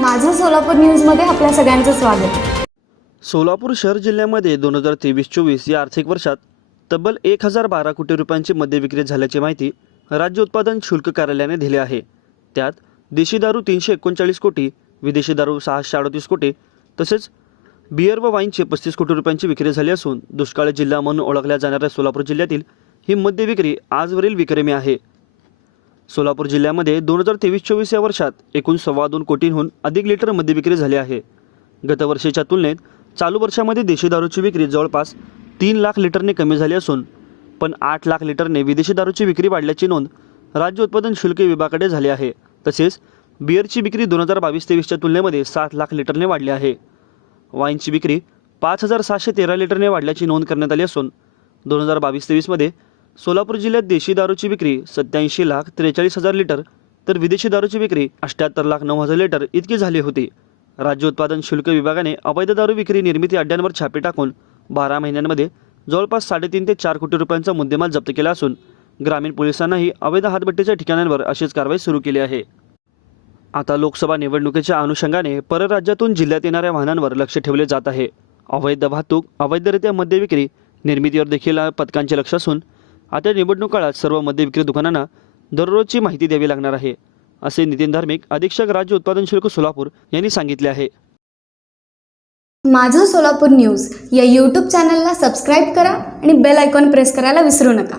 माझं सोलापूर न्यूजमध्ये आपल्या सगळ्यांचं स्वागत. सोलापूर शहर जिल्ह्यामध्ये दोन हजार तेवीस चोवीस या आर्थिक वर्षात तब्बल एक हजार बारा कोटी रुपयांची मद्य विक्री झाल्याची माहिती राज्य उत्पादन शुल्क कार्यालयाने दिली आहे. त्यात देशी दारू तीनशे एकोणचाळीस कोटी विदेशी दारू सहाशे अडतीस कोटी तसेच बियर व वाईनचे पस्तीस कोटी रुपयांची विक्री झाली असून दुष्काळी जिल्हा म्हणून ओळखल्या जाणाऱ्या सोलापूर जिल्ह्यातील ही मद्य विक्री आजवरील विक्रमी आहे. सोलापूर जिल्ह्यामध्ये दोन हजार तेवीस चोवीस या वर्षात एकूण सव्वा दोन कोटींहून अधिक लिटर मद्य विक्री झाली आहे. गतवर्षीच्या तुलनेत चालू वर्षामध्ये देशी दारूची विक्री जवळपास तीन लाख लिटरने कमी झाली असून पण आठ लाख लिटरने विदेशी दारूची विक्री वाढल्याची नोंद राज्य उत्पादन शुल्क विभागाकडे झाली आहे. तसेच बिअरची विक्री दोन हजार बावीस तेवीसच्या तुलनेमध्ये सात लाख लिटरने वाढली आहे. वाईनची विक्री पाच हजार सातशे तेरा लिटरने वाढल्याची नोंद करण्यात आली असून दोन हजार बावीस तेवीसमध्ये सोलापूर जिल्ह्यात देशी दारूची विक्री सत्याऐंशी लाख त्रेचाळीस हजार लिटर तर विदेशी दारूची विक्री अठ्ठ्याहत्तर लाख नऊ हजार लिटर इतकी झाली होती. राज्य उत्पादन शुल्क विभागाने अवैध दारू विक्री निर्मिती अड्ड्यांवर छापे टाकून बारा महिन्यांमध्ये जवळपास साडेतीन ते चार कोटी रुपयांचा मुद्देमाल जप्त केला असून ग्रामीण पोलिसांनाही अवैध हातभट्टीच्या ठिकाणांवर अशीच कारवाई सुरू केली आहे. आता लोकसभा निवडणुकीच्या अनुषंगाने परराज्यातून जिल्ह्यात येणाऱ्या वाहनांवर लक्ष ठेवले जात आहे. अवैध वाहतूक अवैधरित्या मद्य विक्री निर्मितीवर देखील पथकांचे लक्ष असून आता निवडणूक काळात सर्व मद्य विक्री दुकानांना दररोजची माहिती द्यावी लागणार आहे असे नितीन धार्मिक अधीक्षक राज्य उत्पादन शुल्क सोलापूर यांनी सांगितले आहे. माझं सोलापूर न्यूज या यूट्यूब चॅनलला सबस्क्राईब करा आणि बेल आयकॉन प्रेस करायला विसरू नका.